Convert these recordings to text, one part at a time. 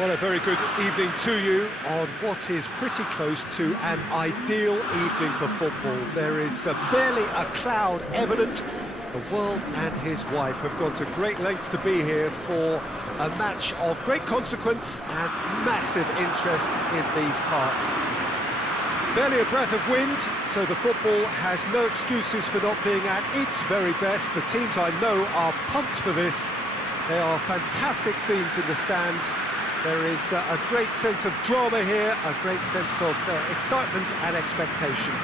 Well, a very good evening to you on what is pretty close to an ideal evening for football. There is barely a cloud evident. The world and his wife have gone to great lengths to be here for a match of great consequence and massive interest in these parts. Barely a breath of wind, so the football has no excuses for not being at its very best. The teams I know are pumped for this. There are fantastic scenes in the stands. There is a great sense of drama here, a great sense of excitement and expectation.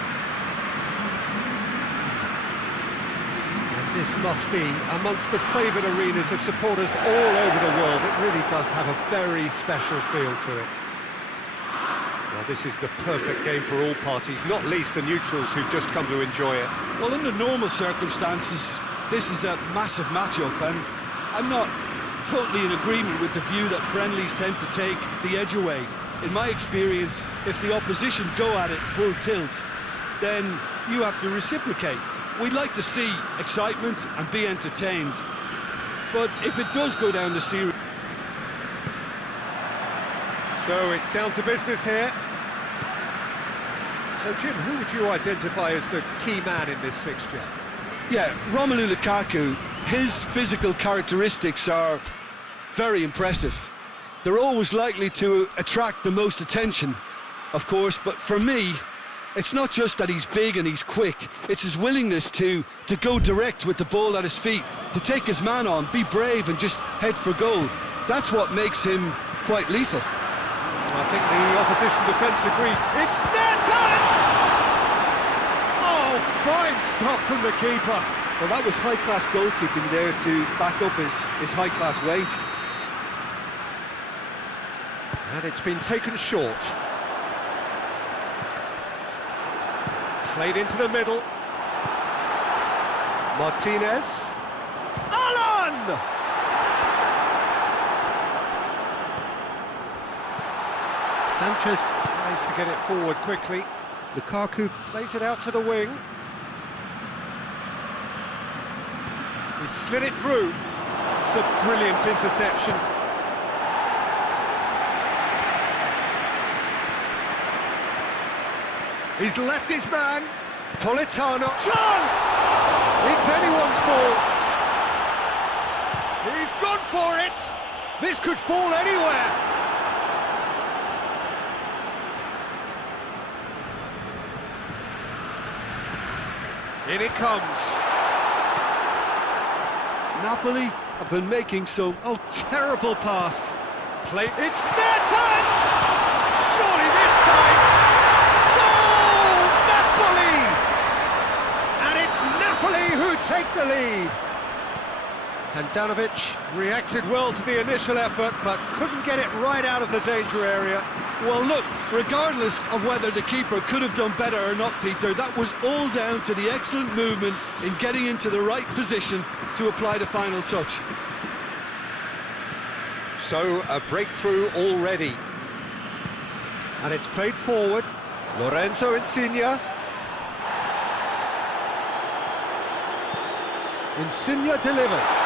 And this must be amongst the favoured arenas of supporters all over the world. It really does have a very special feel to it. Well, this is the perfect game for all parties, not least the neutrals who've just come to enjoy it. Well, under normal circumstances, this is a massive match-up, and I'm not totally in agreement with the view that friendlies tend to take the edge away. In my experience, if the opposition go at it full tilt, then you have to reciprocate. We'd like to see excitement and be entertained, but if it does go down the series... So it's down to business here. So Jim, who would you identify as the key man in this fixture? Yeah, Romelu Lukaku. His physical characteristics are very impressive. They're always likely to attract the most attention, of course, but for me, it's not just that he's big and he's quick, it's his willingness to go direct with the ball at his feet, to take his man on, be brave and just head for goal. That's what makes him quite lethal. I think the opposition defence agrees. It's Mertens! Oh, fine stop from the keeper. Well, that was high-class goalkeeping there to back up his high-class wage. And it's been taken short. Played into the middle. Martinez. Alan! Sanchez tries to get it forward quickly. Lukaku plays it out to the wing. He slid it through. It's a brilliant interception. He's left his man. Politano. Chance! It's anyone's ball. He's gone for it. This could fall anywhere. In it comes. Napoli have been making some... Oh, terrible pass. Play. It's Mertens! Surely this time. Goal! Napoli! And it's Napoli who take the lead. Handanovic reacted well to the initial effort, but couldn't get it right out of the danger area. Well, look, regardless of whether the keeper could have done better or not, Peter, that was all down to the excellent movement in getting into the right position to apply the final touch. So, a breakthrough already. And it's played forward. Lorenzo Insigne. Insigne delivers.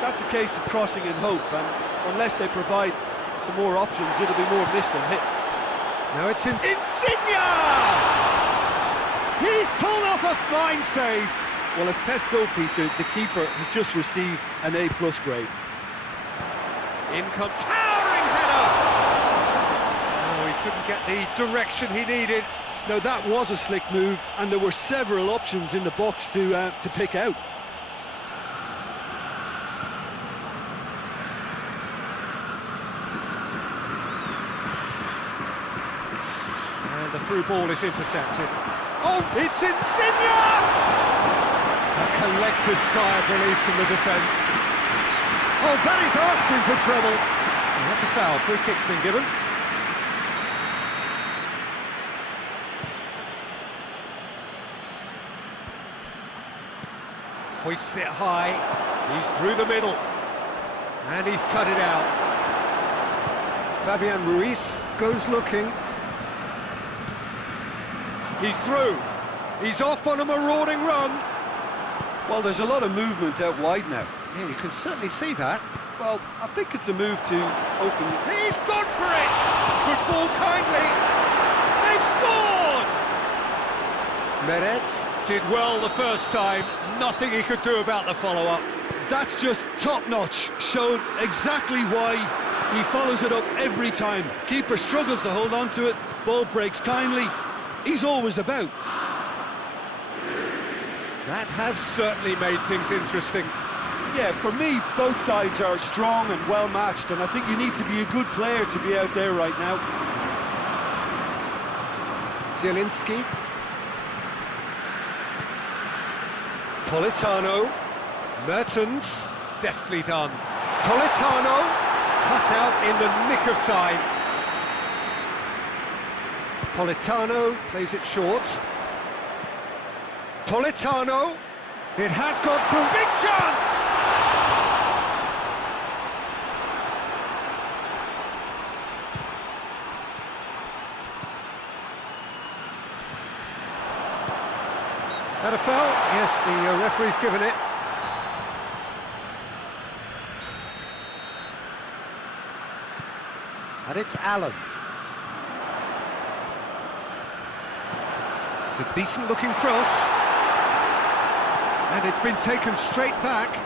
That's a case of crossing in hope, and unless they provide some more options, it'll be more missed than hit. Now it's Insigne! He's pulled off a fine save. Well, as test goal, Peter, the keeper has just received an A+ grade. In comes towering header! Oh, he couldn't get the direction he needed. Now that was a slick move, and there were several options in the box to pick out. And the through ball is intercepted. Oh, it's Insigne! A collective sigh of relief from the defence. Oh, that is asking for trouble. And that's a foul. Free kick's been given. Hoists it high. He's through the middle. And he's cut it out. Fabian Ruiz goes looking. He's through. He's off on a marauding run. Well, there's a lot of movement out wide now. Yeah, you can certainly see that. Well, I think it's a move to open the... He's gone for it! Could fall kindly. They've scored! Meret did well the first time. Nothing he could do about the follow-up. That's just top-notch. Showed exactly why he follows it up every time. Keeper struggles to hold on to it. Ball breaks kindly. He's always about. That has certainly made things interesting. Yeah, for me, both sides are strong and well-matched, and I think you need to be a good player to be out there right now. Zielinski. Politano. Mertens. Deftly done. Politano. Cut out in the nick of time. Politano plays it short. Politano. It has gone through. Big chance! That a foul? Yes, the referee's given it. And it's Allen. It's a decent-looking cross. And it's been taken straight back.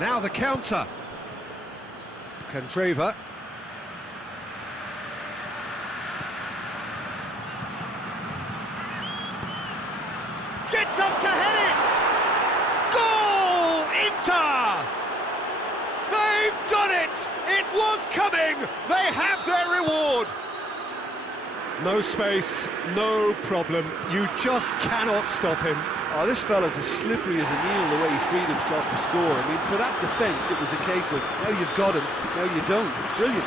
Now the counter. Candreva. Gets up to head it! Goal! Inter! They've done it! It was coming! They have their reward! No space, no problem. You just cannot stop him. Oh, this fella's as slippery as a needle the way he freed himself to score. I mean, for that defence, it was a case of, now you've got him, now you don't. Brilliant.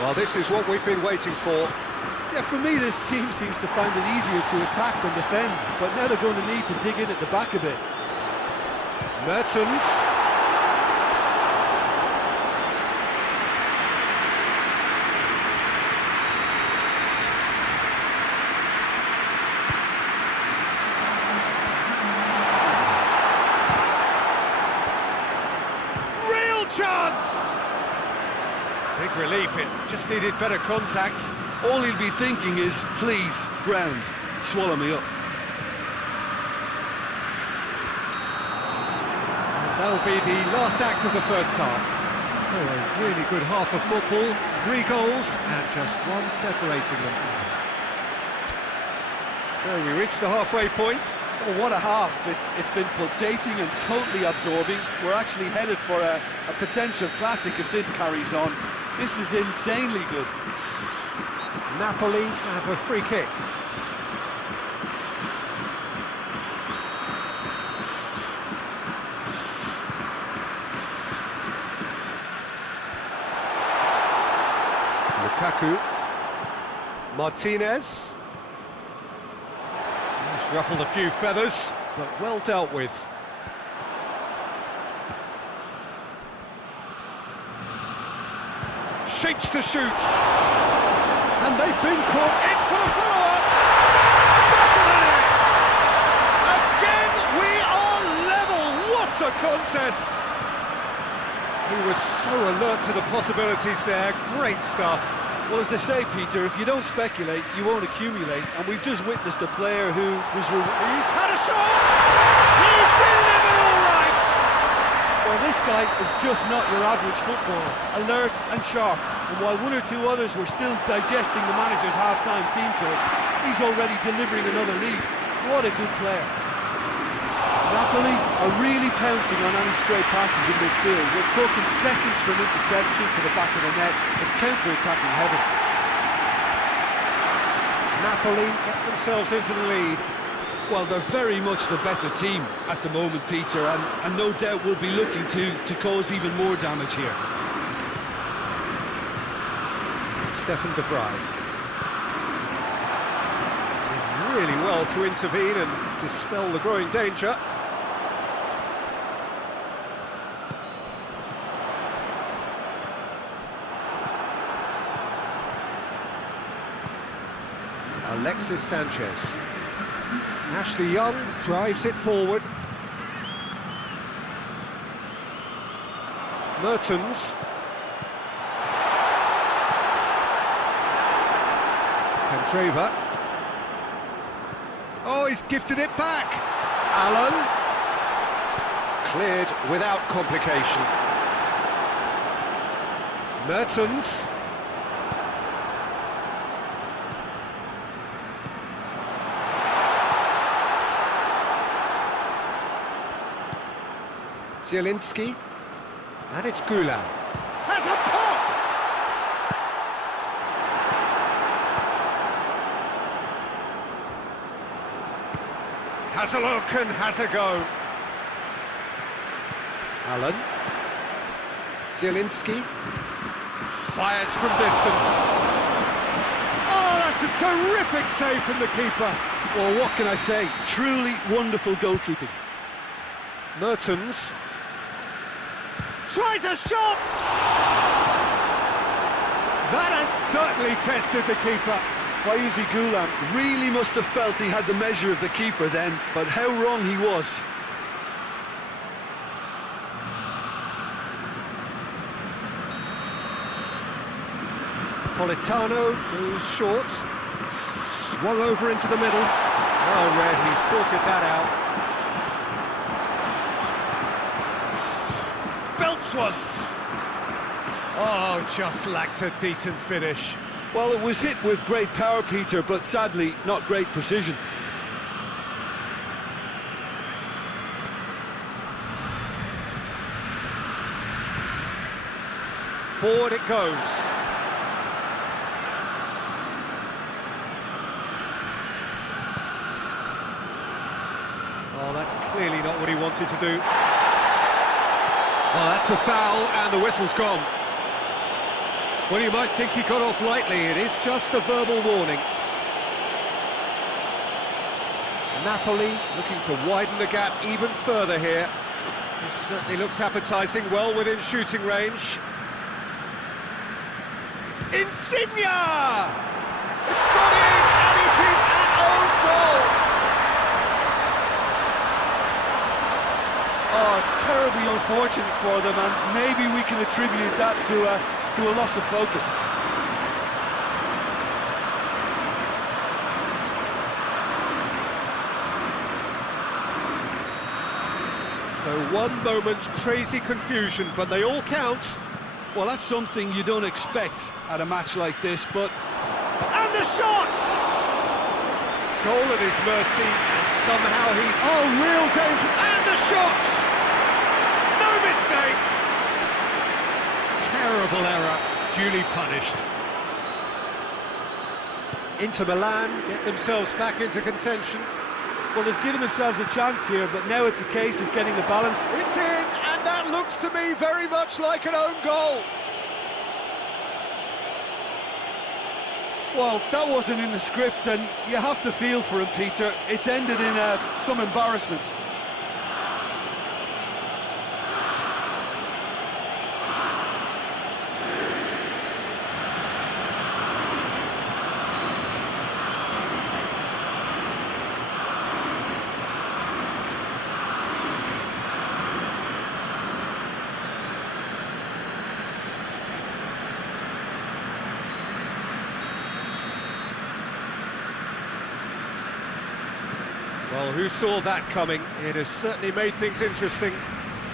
Well, this is what we've been waiting for. Yeah, for me, this team seems to find it easier to attack than defend, but now they're going to need to dig in at the back a bit. Mertens. Chance! Big relief, it just needed better contact. All he'll be thinking is, please, ground, swallow me up. And that'll be the last act of the first half. So a really good half of football, 3 goals and just one separating them. So we reach the halfway point. Oh, what a half. It's been pulsating and totally absorbing. We're actually headed for a potential classic if this carries on. This is insanely good. Napoli have a free kick. Lukaku. Martinez. He's ruffled a few feathers, but well dealt with. Shapes to shoot. And they've been caught in for the follow-up. Back of the net. Again, we are level. What a contest. He was so alert to the possibilities there. Great stuff. Well, as they say, Peter, if you don't speculate, you won't accumulate. And we've just witnessed a player who was... He's had a shot! He's delivered all right! Well, this guy is just not your average footballer. Alert and sharp. And while one or two others were still digesting the manager's half-time team talk, he's already delivering another lead. What a good player. Napoli are really pouncing on any stray passes in midfield. We're talking seconds from interception to the back of the net. It's counter-attacking heaven. Napoli get themselves into the lead. Well, they're very much the better team at the moment, Peter, and no doubt will be looking to cause even more damage here. Stefan de Vrij did really well to intervene and dispel the growing danger. Alexis Sanchez. Ashley Young drives it forward. Mertens. Candreva. Oh, he's gifted it back. Allen. Cleared without complication. Mertens. Zielinski. And it's Gulam. Has a pop! Has a look and has a go. Allen. Zielinski. Fires from distance. Oh, that's a terrific save from the keeper. Well, what can I say? Truly wonderful goalkeeping. Mertens. Tries a shot! That has certainly tested the keeper. Faizi Gulam really must have felt he had the measure of the keeper then, but how wrong he was. Politano goes short. Swung over into the middle. Oh, Red, he sorted that out. Belts one. Oh, just lacked a decent finish. Well, it was hit with great power, Peter, but sadly not great precision. Forward it goes. Oh, that's clearly not what he wanted to do. Oh, that's a foul, and the whistle's gone. Well, you might think he got off lightly. It is just a verbal warning. Napoli looking to widen the gap even further here. This certainly looks appetising, well within shooting range. Insigne! It's gone in, and it is an own goal! Oh, it's terribly unfortunate for them, and maybe we can attribute that to a loss of focus. So one moment's crazy confusion, but they all count. Well, that's something you don't expect at a match like this, but... And the shot! Goal at his mercy, and somehow he... Oh, real danger! And the shot! No mistake! Terrible error, duly punished. Inter Milan get themselves back into contention. Well, they've given themselves a chance here, but now it's a case of getting the balance. It's in, and that looks to me very much like an own goal. Well, that wasn't in the script, and you have to feel for him, Peter. It's ended in some embarrassment. Well, who saw that coming? It has certainly made things interesting.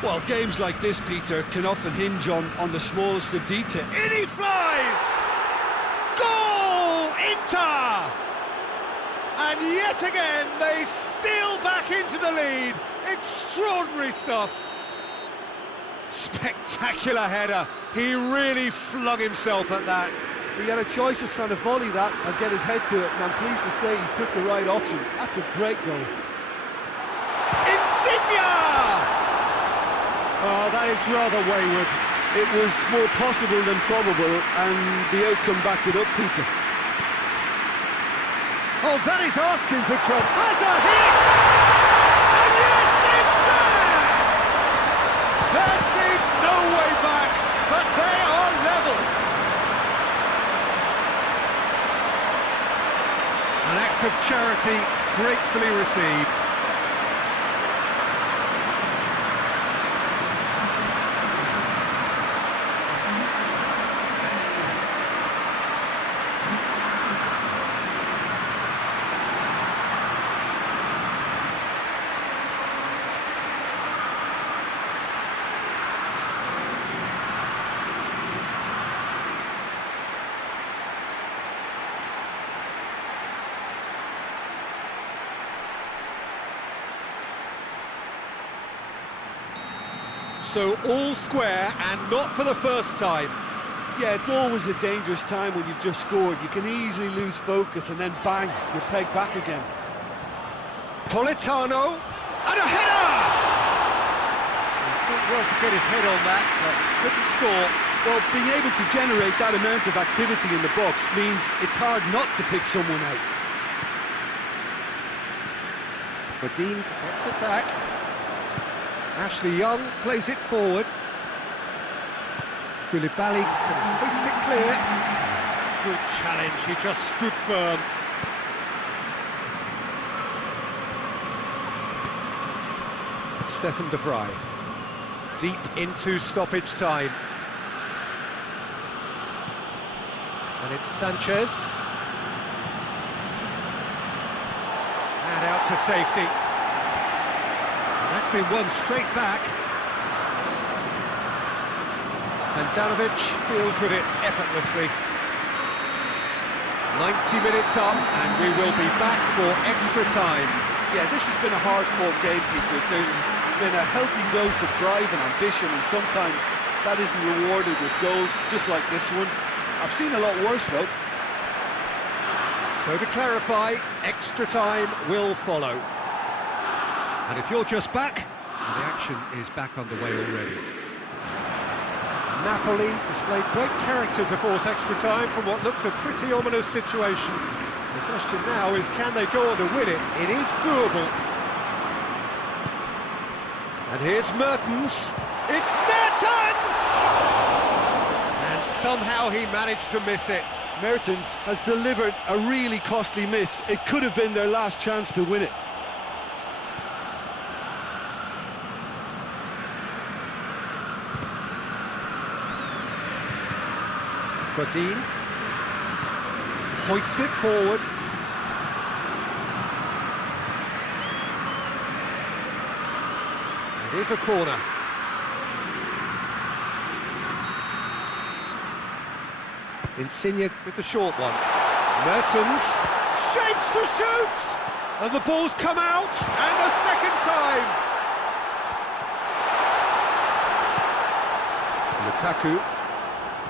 Well, games like this, Peter, can often hinge on the smallest of detail. In he flies! Goal! Inter! And yet again, they steal back into the lead. Extraordinary stuff. Spectacular header. He really flung himself at that. He had a choice of trying to volley that or get his head to it, and I'm pleased to say he took the right option. That's a great goal. Insigne! Oh, that is rather wayward. It was more possible than probable, and the outcome backed it up, Peter. Oh, that is asking for trouble. Has a hit! And yes, it's there! There seemed no way back, but they are level. An act of charity gratefully received. So all square, and not for the first time. Yeah, it's always a dangerous time when you've just scored. You can easily lose focus and then bang, you're pegged back again. Politano, and a header! He's done well to get his head on that, but couldn't score. Well, being able to generate that amount of activity in the box means it's hard not to pick someone out. Godin gets it back. Ashley Young plays it forward. Koulibaly can hoist it clear. Good challenge, he just stood firm. Stefan de Vrij. Deep into stoppage time. And it's Sanchez. And out to safety. That's been won straight back. And Danovic deals with it effortlessly. 90 minutes up, and we will be back for extra time. Yeah, this has been a hard-fought game, Peter. There's been a healthy dose of drive and ambition, and sometimes that isn't rewarded with goals, just like this one. I've seen a lot worse, though. So to clarify, extra time will follow. And if you're just back, the action is back underway already. Napoli displayed great character to force extra time from what looked a pretty ominous situation. The question now is, can they go on to win it? It is doable. And here's Mertens. It's Mertens! And somehow he managed to miss it. Mertens has delivered a really costly miss. It could have been their last chance to win it. Godin hoists it forward. It is a corner. Insigne with the short one. Mertens shapes to shoot! And the ball's come out, and a second time! Lukaku.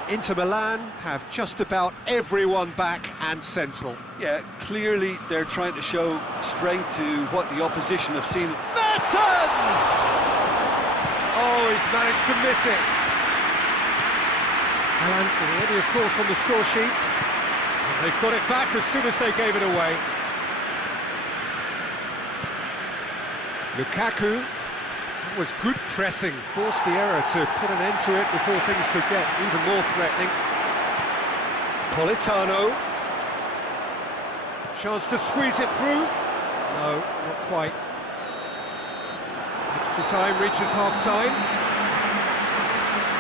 Inter Milan have just about everyone back and central. Yeah, clearly they're trying to show strength to what the opposition have seen. Mertens! Oh, he's managed to miss it. Alan already, of course, on the score sheet. And they've got it back as soon as they gave it away. Lukaku. That was good pressing, forced the error to put an end to it before things could get even more threatening. Politano. Chance to squeeze it through. No, not quite. Extra time reaches half-time.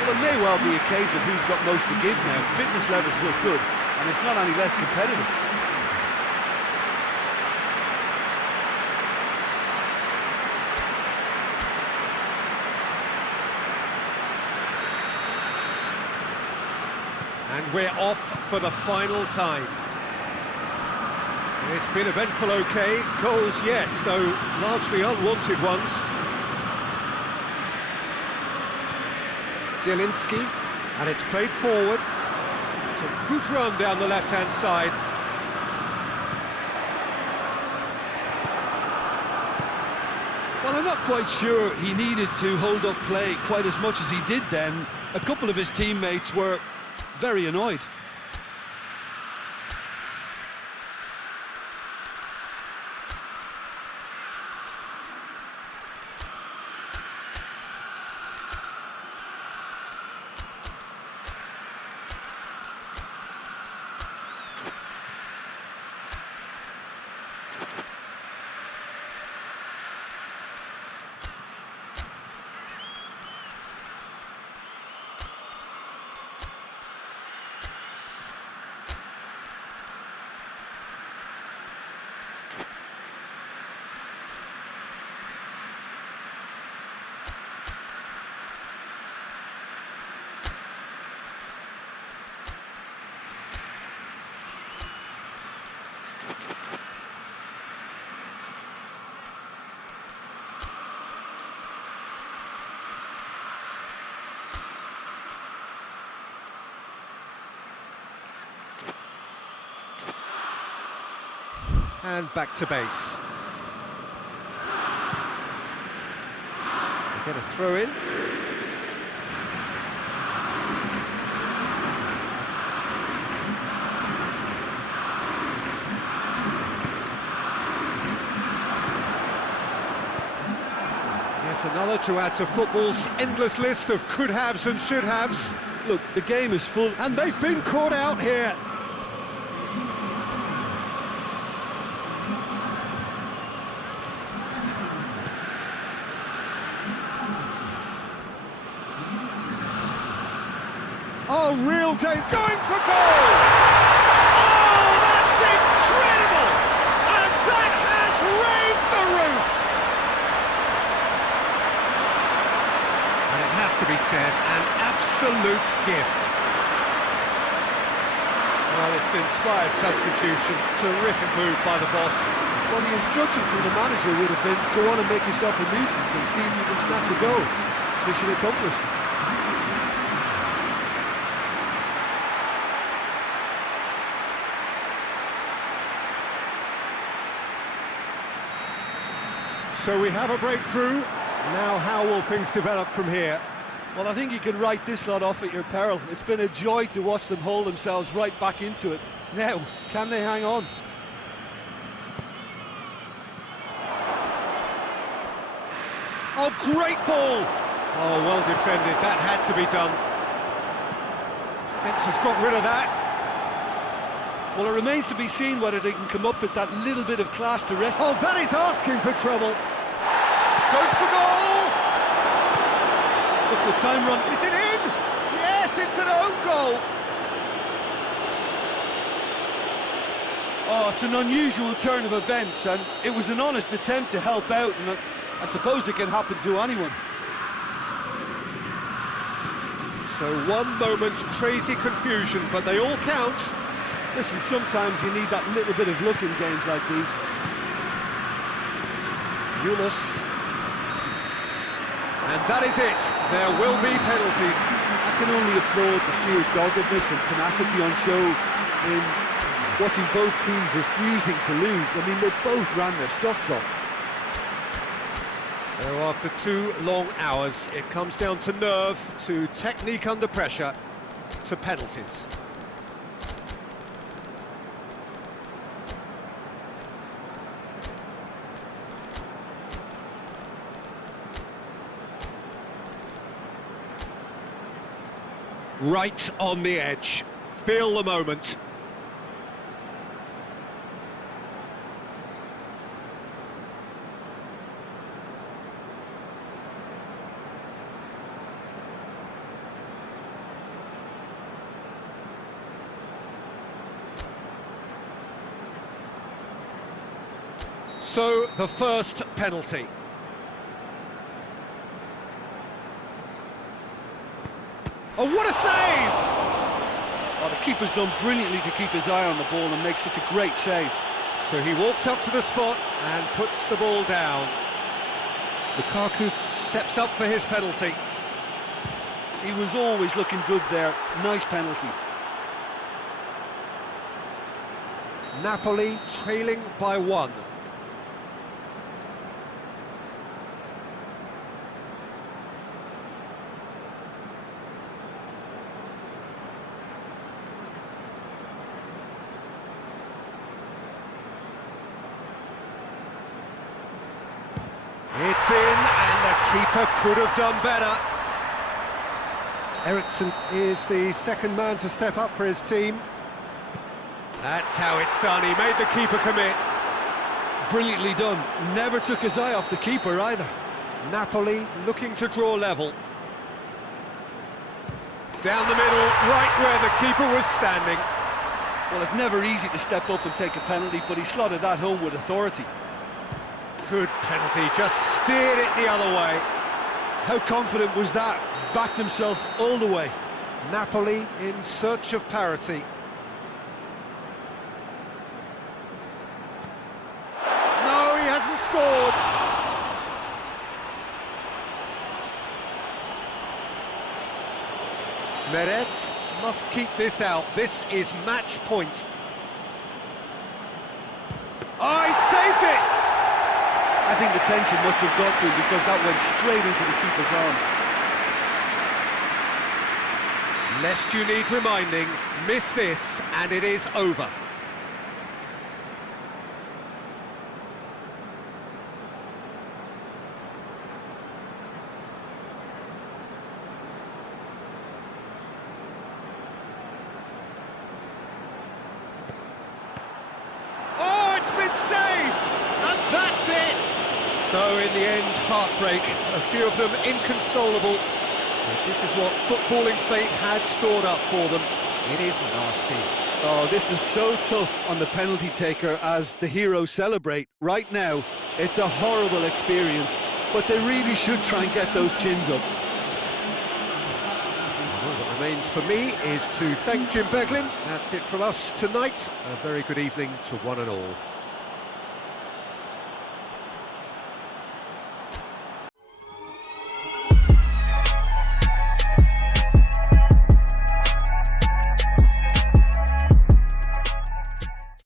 Well, it may well be a case of who's got most to give now. Fitness levels look good, and it's not any less competitive. And we're off for the final time. It's been eventful, okay. Goals, yes, though largely unwanted ones. Zielinski, and it's played forward. It's a good run down the left-hand side. Well, I'm not quite sure he needed to hold up play quite as much as he did then. A couple of his teammates were very annoyed. And back to base. They get a throw in. Yet another to add to football's endless list of could-haves and should-haves. Look, the game is full. And they've been caught out here. Oh, real danger, going for goal! Oh, that's incredible! And that has raised the roof! And it has to be said, an absolute gift. Well, it's an inspired substitution, terrific move by the boss. Well, the instruction from the manager would have been, go on and make yourself a nuisance and see if you can snatch a goal. Mission accomplished. So we have a breakthrough. Now how will things develop from here? Well, I think you can write this lot off at your peril. It's been a joy to watch them hold themselves right back into it. Now, can they hang on? Oh, great ball! Oh, well defended, that had to be done. Defence has got rid of that. Well, it remains to be seen whether they can come up with that little bit of class to rest. Oh, that is asking for trouble. Goes for goal! Look, the time run... Is it in? Yes, it's an own goal! Oh, it's an unusual turn of events, and it was an honest attempt to help out, and I suppose it can happen to anyone. So one moment's crazy confusion, but they all count. Listen, sometimes you need that little bit of luck in games like these. Yunus. And that is it. There will be penalties. I can only applaud the sheer doggedness and tenacity on show in watching both teams refusing to lose. I mean, they both ran their socks off. So after 2 long hours, it comes down to nerve, to technique under pressure, to penalties. Right on the edge. Feel the moment. So, the first penalty. Oh, what a save! Oh, the keeper's done brilliantly to keep his eye on the ball and make such a great save. So he walks up to the spot and puts the ball down. Lukaku steps up for his penalty. He was always looking good there. Nice penalty. Napoli trailing by 1. It's in, and the keeper could have done better. Eriksson is the second man to step up for his team. That's how it's done. He made the keeper commit. Brilliantly done. Never took his eye off the keeper either. Napoli looking to draw level. Down the middle, right where the keeper was standing. Well, it's never easy to step up and take a penalty, but he slotted that home with authority. Good penalty, just steered it the other way. How confident was that? Backed himself all the way. Napoli in search of parity. No, he hasn't scored. Meret must keep this out. This is match point. Oh, he saved it! I think the tension must have got to him because that went straight into the keeper's arms. Lest you need reminding, miss this and it is over. Oh, it's been saved! And that's it! So in the end, heartbreak. A few of them inconsolable. But this is what footballing fate had stored up for them. It is nasty. Oh, this is so tough on the penalty taker as the heroes celebrate. Right now, it's a horrible experience, but they really should try and get those chins up. All that remains for me is to thank Jim Beglin. That's it from us tonight. A very good evening to one and all.